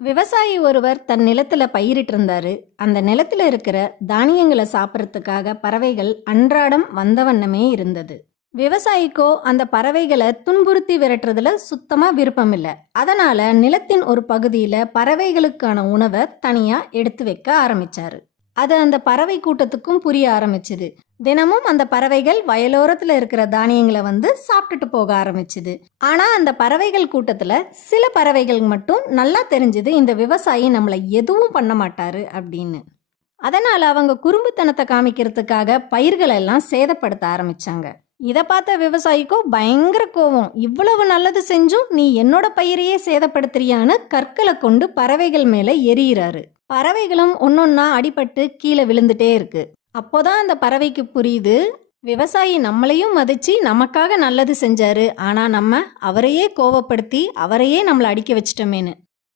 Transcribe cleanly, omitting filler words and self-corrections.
விவசாயி ஒருவர் தன் நிலத்துல பயிரிட்டு இருந்தாரு. அந்த நிலத்துல இருக்கிற தானியங்களை சாப்பிட்றதுக்காக பறவைகள் அன்றாடம் வந்த வண்ணமே இருந்தது. விவசாயிக்கோ அந்த பறவைகளை துன்புறுத்தி விரட்டுறதுல சுத்தமா விருப்பம் இல்லை. அதனால நிலத்தின் ஒரு பகுதியில பறவைகளுக்கான உணவை தனியா எடுத்து வைக்க ஆரம்பிச்சாரு. அது அந்த பறவை கூட்டத்துக்கும் புரிய ஆரம்பிச்சுது. தினமும் அந்த பறவைகள் வயலோரத்துல இருக்கிற தானியங்களை வந்து சாப்பிட்டுட்டு போக ஆரம்பிச்சுது. ஆனா அந்த பறவைகள் கூட்டத்துல சில பறவைகள் மட்டும் நல்லா தெரிஞ்சுது இந்த விவசாயி நம்மளை எதுவும் பண்ண மாட்டாரு அப்படின்னு. அதனால அவங்க குறும்புத்தனத்தை காமிக்கிறதுக்காக பயிர்களை எல்லாம் சேதப்படுத்த ஆரம்பிச்சாங்க. இதை பார்த்த விவசாயிக்கோ பயங்கர கோவம். இவ்வளவு நல்லது செஞ்சும் நீ என்னோட பயிரையே சேதப்படுத்துறியான்னு கற்களை கொண்டு பறவைகள் மேல எரியிறாரு. பறவைகளும் ஒன்னொன்னா அடிபட்டு கீழே விழுந்துட்டே இருக்கு. அப்போதான் அந்த பறவைக்கு புரியுது, விவசாயி நம்மளையும் மதிச்சு நமக்காக நல்லது செஞ்சாரு, ஆனா நம்ம அவரையே கோவப்படுத்தி அவரையே நம்மளை அடிக்க வச்சிட்டோமேன்னு.